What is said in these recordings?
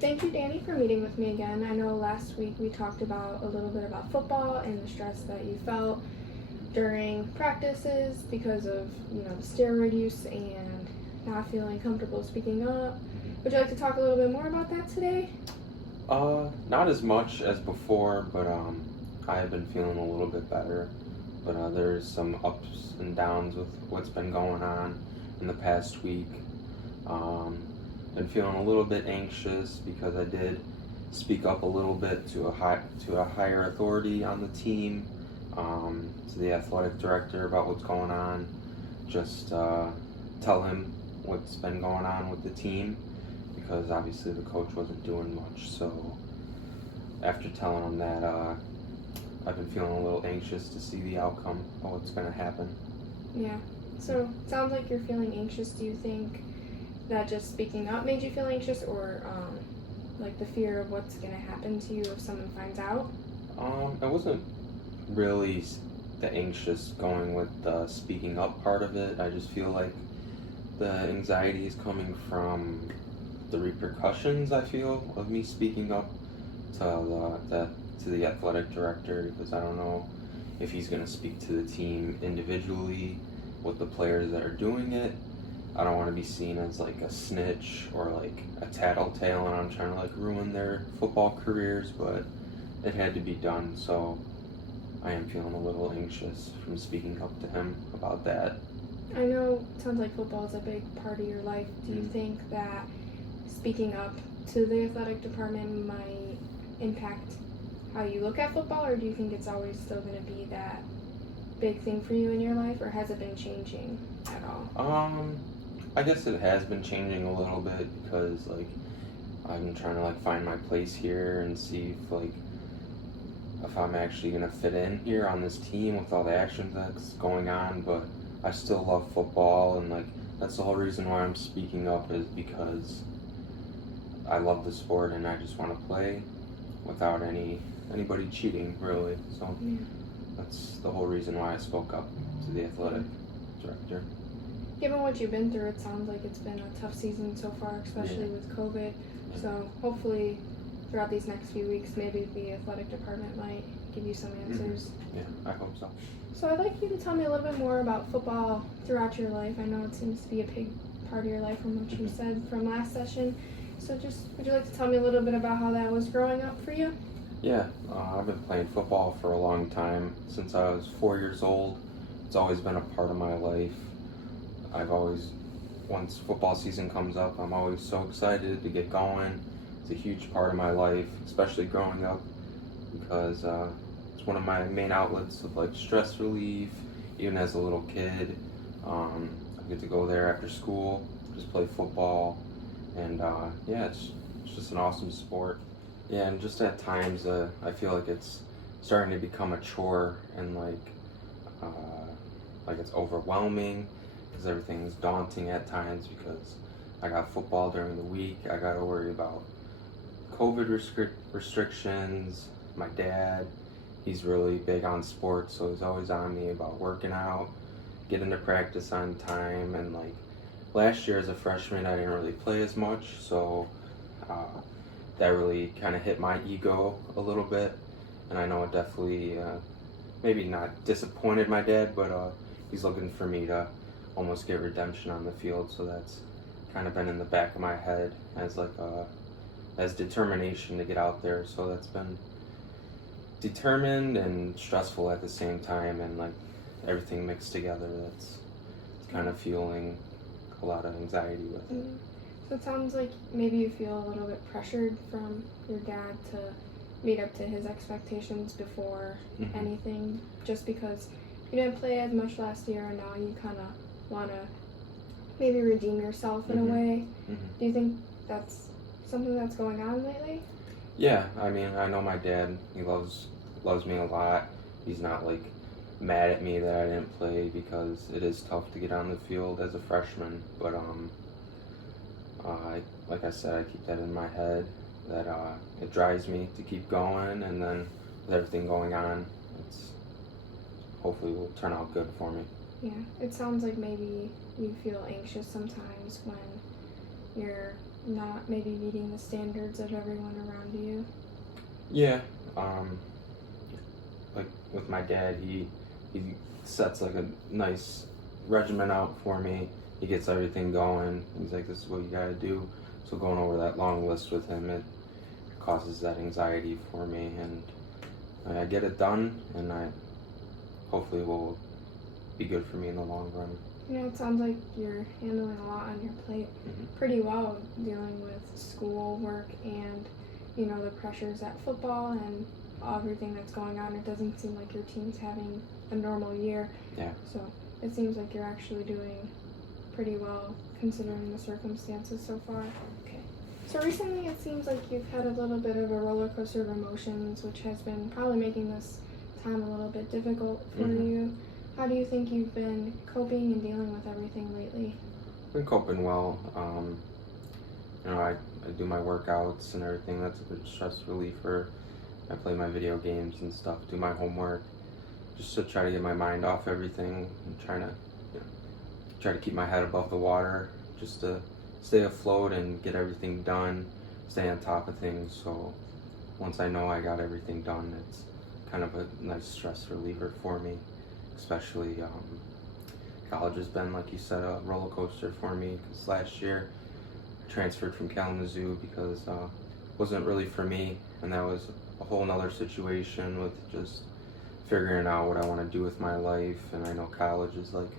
Thank you, Danny, for meeting with me again. I know last week we talked about a little bit about football and the stress that you felt during practices because of, the steroid use and not feeling comfortable speaking up. Would you like to talk a little bit more about that today? Not as much as before, but I have been feeling a little bit better. But there's some ups and downs with what's been going on in the past week. Been feeling a little bit anxious because I did speak up a little bit to a higher authority on the team, to the athletic director about what's going on. Just tell him what's been going on with the team, because obviously the coach wasn't doing much. So after telling him that, I've been feeling a little anxious to see the outcome of what's going to happen. Yeah. So it sounds like you're feeling anxious. Do you think that just speaking up made you feel anxious, or like the fear of what's going to happen to you if someone finds out? I wasn't really the anxious going with the speaking up part of it. I just feel like the anxiety is coming from the repercussions I feel of me speaking up to the athletic director, because I don't know if he's going to speak to the team individually with the players that are doing it. I don't want to be seen as like a snitch or like a tattletale, and I'm trying to like ruin their football careers, but it had to be done, so I am feeling a little anxious from speaking up to him about that. I know it sounds like football is a big part of your life. Do you think that speaking up to the athletic department might impact how you look at football, or do you think it's always still going to be that big thing for you in your life, or has it been changing at all? I guess it has been changing a little bit, because like I'm trying to like find my place here and see if I'm actually gonna fit in here on this team with all the action that's going on. But I still love football, and like that's the whole reason why I'm speaking up, is because I love the sport and I just want to play without anybody cheating, really. So that's the whole reason why I spoke up to the athletic director. Given what you've been through, it sounds like it's been a tough season so far, especially with COVID. So hopefully throughout these next few weeks, maybe the athletic department might give you some answers. Yeah, I hope so. So I'd like you to tell me a little bit more about football throughout your life. I know it seems to be a big part of your life from what you said from last session. So just, would you like to tell me a little bit about how that was growing up for you? Yeah, I've been playing football for a long time, since I was 4 years old. It's always been a part of my life. Once football season comes up, I'm always so excited to get going. It's a huge part of my life, especially growing up, because it's one of my main outlets of like stress relief. Even as a little kid, I get to go there after school, just play football, and it's just an awesome sport. Yeah, and just at times, I feel like it's starting to become a chore, and like it's overwhelming, because everything's daunting at times, because I got football during the week. I got to worry about COVID restrictions. My dad, he's really big on sports, so he's always on me about working out, getting to practice on time. And like last year as a freshman, I didn't really play as much, so that really kind of hit my ego a little bit. And I know it definitely maybe not disappointed my dad, but he's looking for me to almost get redemption on the field. So that's kind of been in the back of my head as determination to get out there. So that's been determined and stressful at the same time, and like everything mixed together. That's kind of fueling a lot of anxiety with it. So it sounds like maybe you feel a little bit pressured from your dad to meet up to his expectations before anything, just because you didn't play as much last year, and now you kind of want to maybe redeem yourself in a way. Do you think that's something that's going on lately? Yeah, I mean, I know my dad, he loves me a lot. He's not like mad at me that I didn't play, because it is tough to get on the field as a freshman. But like I said, I keep that in my head, that it drives me to keep going, and then with everything going on, it's hopefully will turn out good for me. Yeah, it sounds like maybe you feel anxious sometimes when you're not maybe meeting the standards of everyone around you? Yeah, like with my dad, he sets like a nice regimen out for me. He gets everything going. He's like, "This is what you gotta do." So going over that long list with him, it causes that anxiety for me, and I get it done, and I hopefully will be good for me in the long run. You know, it sounds like you're handling a lot on your plate pretty well, dealing with school, work, and, you know, the pressures at football and everything that's going on. It doesn't seem like your team's having a normal year. Yeah. So it seems like you're actually doing pretty well considering the circumstances so far. Okay. So recently it seems like you've had a little bit of a roller coaster of emotions, which has been probably making this time a little bit difficult for you. How do you think you've been coping and dealing with everything lately? Been coping well. You know, I do my workouts and everything. That's a good stress reliever. I play my video games and stuff, do my homework, just to try to get my mind off everything and try to keep my head above the water, just to stay afloat and get everything done, stay on top of things. So once I know I got everything done, it's kind of a nice stress reliever for me. Especially college has been, like you said, a roller coaster for me, because last year I transferred from Kalamazoo because it wasn't really for me, and that was a whole nother situation with just figuring out what I want to do with my life. And I know college is like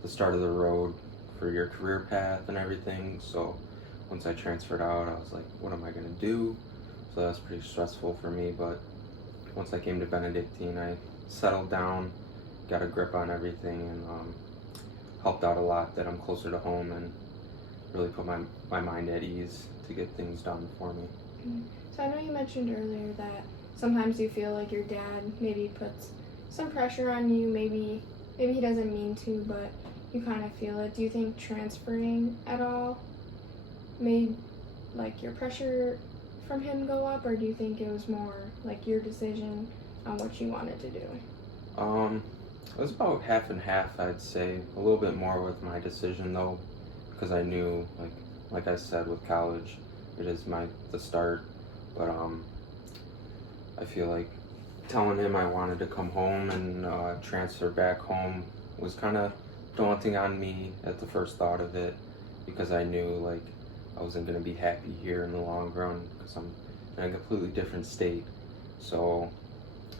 the start of the road for your career path and everything. So once I transferred out, I was like, what am I going to do? So that was pretty stressful for me. But once I came to Benedictine, I settled down, got a grip on everything, and helped out a lot that I'm closer to home and really put my mind at ease to get things done for me. So I know you mentioned earlier that sometimes you feel like your dad maybe puts some pressure on you, maybe he doesn't mean to, but you kind of feel it. Do you think transferring at all made like your pressure from him go up, or do you think it was more like your decision on what you wanted to do? It was about half and half, I'd say. A little bit more with my decision though, because I knew, like I said, with college, it is the start. But I feel like telling him I wanted to come home and transfer back home was kind of daunting on me at the first thought of it, because I knew like I wasn't going to be happy here in the long run, because I'm in a completely different state. So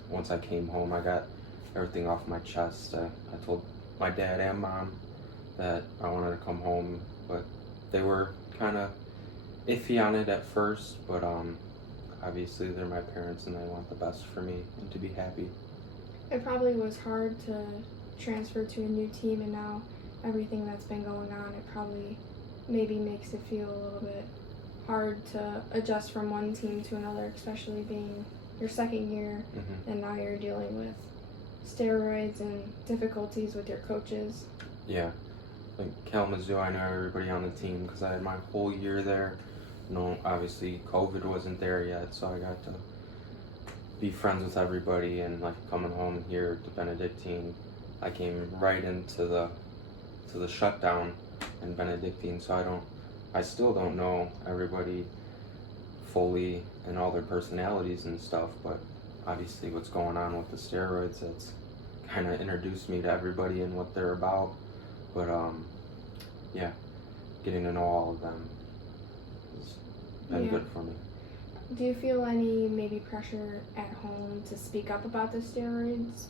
once I came home, I got everything off my chest. I told my dad and mom that I wanted to come home, but they were kind of iffy on it at first, but obviously they're my parents and they want the best for me and to be happy. It probably was hard to transfer to a new team, and now everything that's been going on, it probably maybe makes it feel a little bit hard to adjust from one team to another, especially being your second year, and now you're dealing with steroids and difficulties with your coaches. Yeah, like Kalamazoo, I know everybody on the team because I had my whole year there. No, obviously COVID wasn't there yet, so I got to be friends with everybody. And like coming home here to Benedictine, I came right into the shutdown in Benedictine, so I still don't know everybody fully and all their personalities and stuff, but obviously what's going on with the steroids, that's kind of introduced me to everybody and what they're about. But yeah, getting to know all of them has been good for me. Do you feel any maybe pressure at home to speak up about the steroids?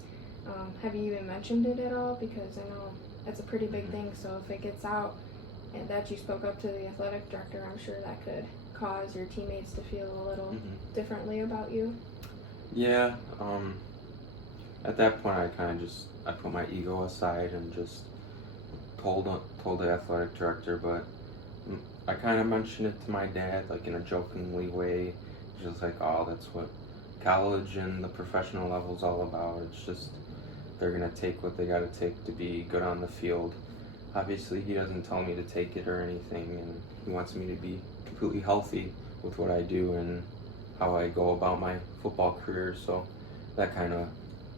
Have you even mentioned it at all? Because I know that's a pretty big thing, so if it gets out and that you spoke up to the athletic director, I'm sure that could cause your teammates to feel a little differently about you. Yeah, at that point I put my ego aside and just told the athletic director, but I kind of mentioned it to my dad like in a jokingly way, just like, oh, that's what college and the professional level's all about. It's just they're gonna take what they gotta take to be good on the field. Obviously he doesn't tell me to take it or anything, and he wants me to be completely healthy with what I do and how I go about my football career. So that kind of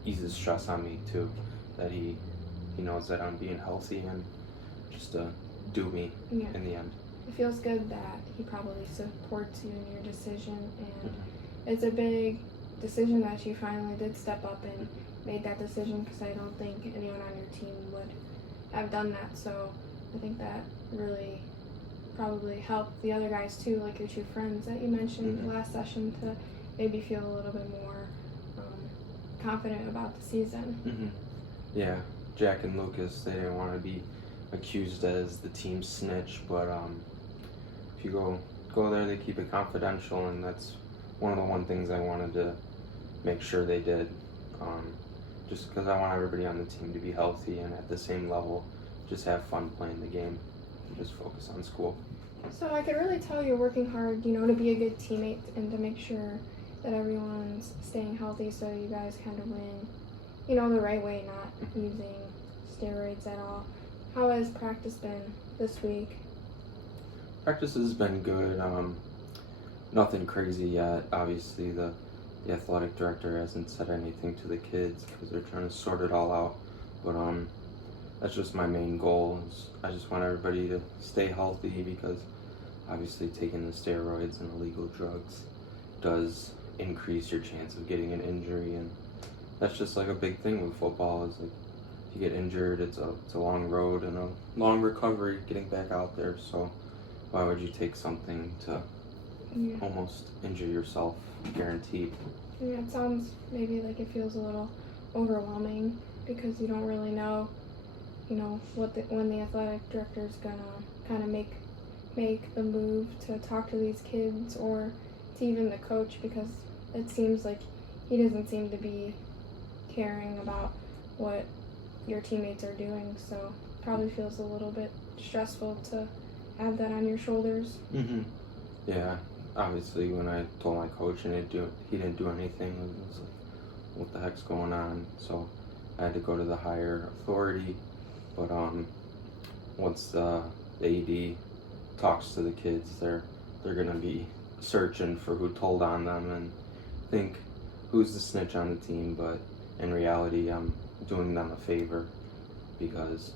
eases stress on me too, that he knows that I'm being healthy and just to do me in the end. it feels good that he probably supports you in your decision, and Mm-hmm. it's a big decision that you finally did step up and made that decision, because I don't think anyone on your team would have done that. So I think that really probably helped the other guys too, like your two friends that you mentioned Mm-hmm. last session, to maybe feel a little bit more confident about the season. Mm-hmm. Yeah, Jack and Lucas, they didn't want to be accused as the team snitch, but if you go there, they keep it confidential, and that's one of the things I wanted to make sure they did. Just because I want everybody on the team to be healthy and at the same level, just have fun playing the game, and just focus on school. So I could really tell you're working hard, to be a good teammate and to make sure that everyone's staying healthy, so you guys kind of win, the right way, not using steroids at all. How has practice been this week? Practice has been good. Nothing crazy yet. Obviously, the athletic director hasn't said anything to the kids because they're trying to sort it all out. But that's just my main goal. Is I just want everybody to stay healthy, because obviously taking the steroids and illegal drugs does increase your chance of getting an injury, and that's just like a big thing with football. Is like if you get injured, it's a long road and a long recovery getting back out there. So why would you take something to almost injure yourself, guaranteed? Yeah, it sounds maybe like it feels a little overwhelming, because you don't really know, when the athletic director is gonna kind of make the move to talk to these kids, or to even the coach, because it seems like he doesn't seem to be caring about what your teammates are doing. So probably feels a little bit stressful to have that on your shoulders. Mm-hmm. Yeah, obviously when I told my coach and he didn't do anything, it was like, what the heck's going on? So I had to go to the higher authority. But once the AD talks to the kids, they're gonna be searching for who told on them and think who's the snitch on the team. But in reality, I'm doing them a favor, because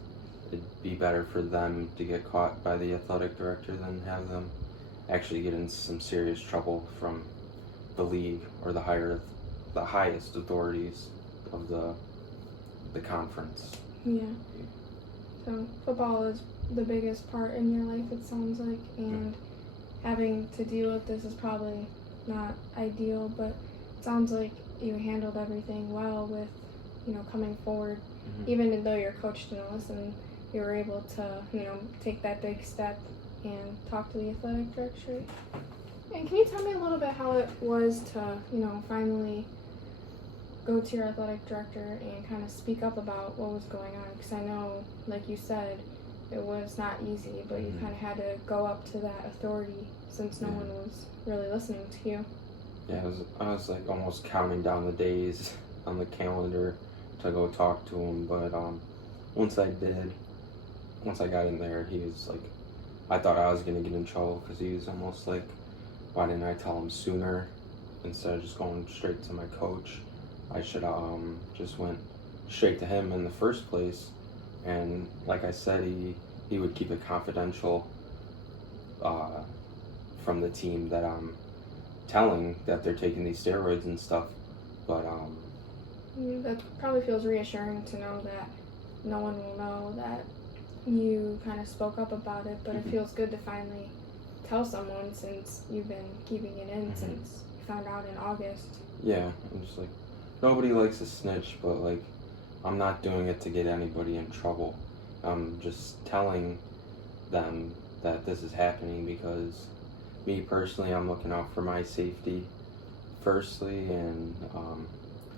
it'd be better for them to get caught by the athletic director than have them actually get in some serious trouble from the league or the highest authorities of the conference. Yeah. So football is the biggest part in your life, it sounds like, and having to deal with this is probably not ideal, but it sounds like you handled everything well with, coming forward. Mm-hmm. Even though your coach didn't listen, you were able to, take that big step and talk to the athletic director. And can you tell me a little bit how it was to, finally go to your athletic director and kind of speak up about what was going on? Because I know, like you said, it was not easy, but you kind of had to go up to that authority, since no one was really listening to you. Yeah, I was like almost counting down the days on the calendar to go talk to him, but once I got in there, he was like, I thought I was gonna get in trouble, because he was almost like, why didn't I tell him sooner instead of just going straight to my coach? I should just went straight to him in the first place. And like I said, he would keep it confidential from the team that I'm telling that they're taking these steroids and stuff. But that probably feels reassuring to know that no one will know that you kind of spoke up about it. But it feels good to finally tell someone, since you've been keeping it in since you found out in August. Yeah, I'm just like, nobody likes a snitch, but like, I'm not doing it to get anybody in trouble. I'm just telling them that this is happening because me personally, I'm looking out for my safety firstly, and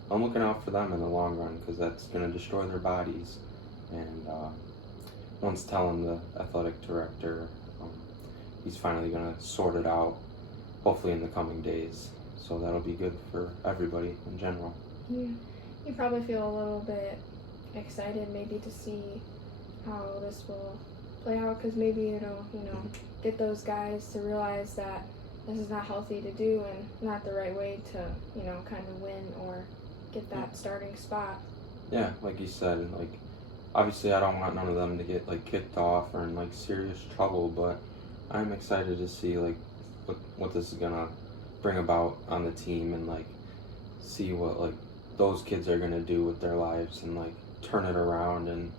I'm looking out for them in the long run, because that's going to destroy their bodies. And once telling the athletic director, he's finally going to sort it out, hopefully in the coming days. So that'll be good for everybody in general. Yeah. You probably feel a little bit excited maybe to see how this will play out, because maybe it'll, get those guys to realize that this is not healthy to do and not the right way to, kind of win or get that starting spot. Yeah, like you said, obviously I don't want none of them to get kicked off or in serious trouble, but I'm excited to see like what this is gonna bring about on the team, and like see what like those kids are gonna do with their lives, and like turn it around and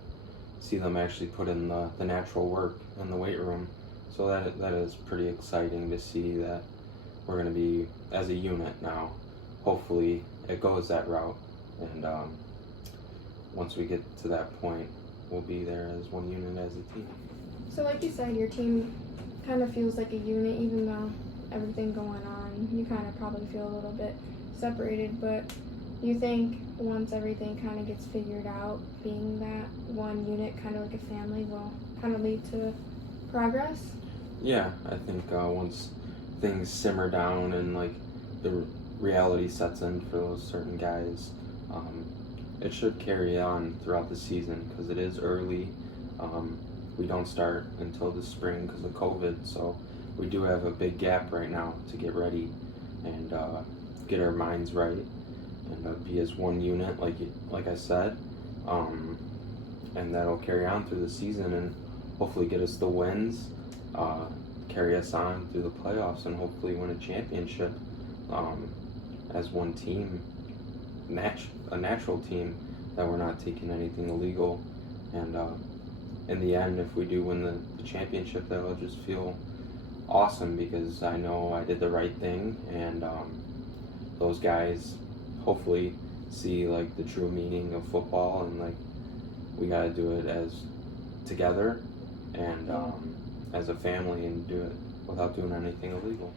see them actually put in the natural work in the weight room. So that is pretty exciting to see that we're gonna be as a unit now. Hopefully it goes that route, and once we get to that point, we'll be there as one unit as a team. So like you said, your team kind of feels like a unit, even though everything going on, you kind of probably feel a little bit separated, but you think once everything kind of gets figured out, being that one unit, kind of like a family, will kind of lead to progress? Yeah, I think once things simmer down and like the reality sets in for those certain guys, it should carry on throughout the season because it is early. We don't start until the spring because of COVID, so we do have a big gap right now to get ready and get our minds right and be as one unit, like I said, and that'll carry on through the season and hopefully get us the wins, carry us on through the playoffs, and hopefully win a championship as one team, a natural team, that we're not taking anything illegal, and in the end, if we do win the championship, that'll just feel awesome because I know I did the right thing, and those guys hopefully see like the true meaning of football, and like we got to do it as together and as a family, and do it without doing anything illegal.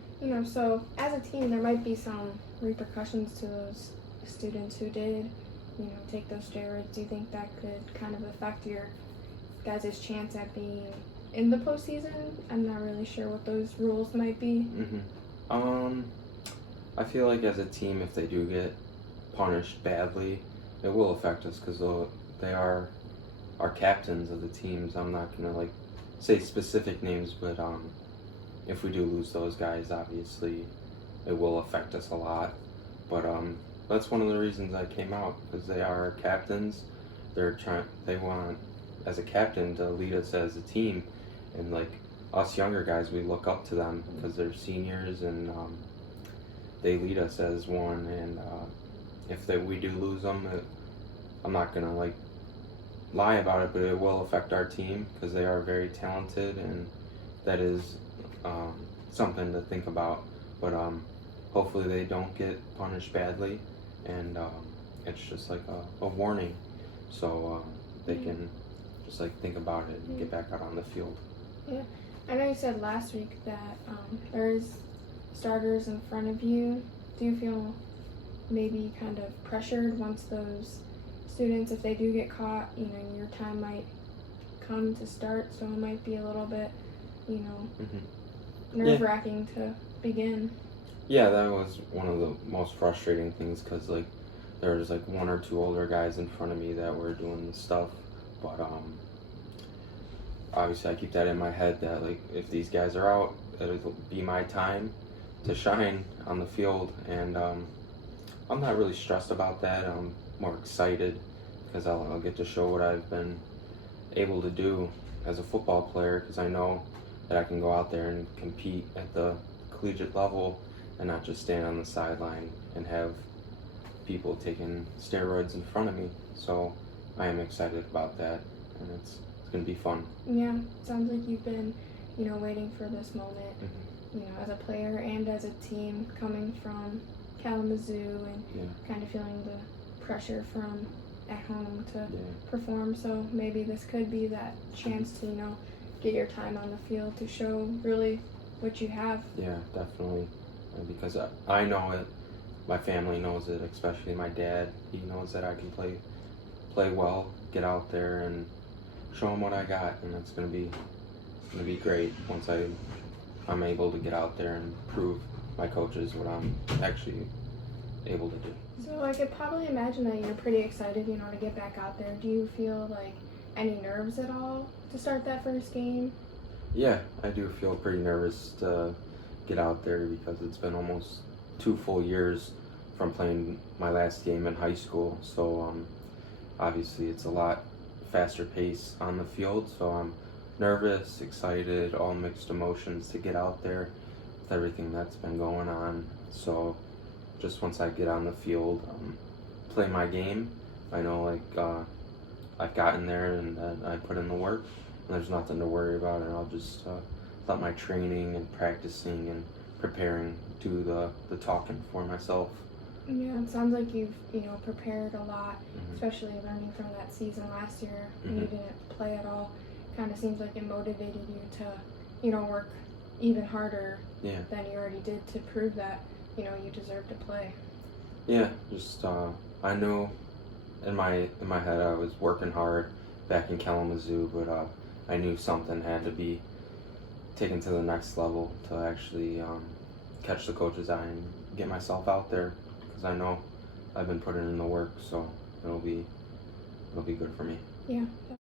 So as a team, there might be some repercussions to those students who did, take those steroids. Do you think that could kind of affect your guys' chance at being in the postseason? I'm not really sure what those rules might be. I feel like as a team, if they do get punished badly, it will affect us because they are our captains of the teams. I'm not gonna like say specific names, but if we do lose those guys, obviously it will affect us a lot. But that's one of the reasons I came out, because they are our captains. They want, as a captain, to lead us as a team, and like us younger guys, we look up to them because they're seniors, and they lead us as one. And if we do lose them, I'm not gonna like lie about it, but it will affect our team because they are very talented, and that is something to think about. But hopefully they don't get punished badly, and it's just like a warning, so they can just like think about it and get back out on the field. Yeah, I know you said last week that there is starters in front of you. Do you feel maybe kind of pressured once those students, if they do get caught, your time might come to start, so it might be a little bit, nerve-wracking to begin? Yeah, that was one of the most frustrating things because like there was like one or two older guys in front of me that were doing stuff, but obviously I keep that in my head that like if these guys are out, it'll be my time to shine on the field, and I'm not really stressed about that. I'm more excited because I'll get to show what I've been able to do as a football player, because I know that I can go out there and compete at the collegiate level and not just stand on the sideline and have people taking steroids in front of me. So I am excited about that, and it's going to be fun. Yeah, sounds like you've been, waiting for this moment, as a player and as a team, coming from Kalamazoo and kind of feeling the pressure from at home to perform. So maybe this could be that chance to, get your time on the field to show really what you have. Yeah, definitely. Because I know it, my family knows it, especially my dad. He knows that I can play well, get out there and show him what I got, and it's gonna be great once I'm able to get out there and prove my coaches what I'm actually able to do. So I could probably imagine that you're pretty excited, to get back out there. Do you feel like any nerves at all to start that first game? Yeah, I do feel pretty nervous to get out there because it's been almost 2 full years from playing my last game in high school. So obviously it's a lot faster pace on the field. So I'm nervous, excited, all mixed emotions to get out there with everything that's been going on. So just once I get on the field, play my game, I know I've gotten there and that I put in the work, and there's nothing to worry about, and I'll just let my training and practicing and preparing do the talking for myself. Yeah, it sounds like you've prepared a lot, Mm-hmm. especially learning from that season last year when you didn't play at all. Kind of seems like it motivated you to work even harder Yeah. than you already did to prove that you deserve to play. Yeah, just I knew in my head I was working hard back in Kalamazoo, but I knew something had to be taken to the next level to actually catch the coach's eye and get myself out there, because I know I've been putting in the work, so it'll be good for me. Yeah.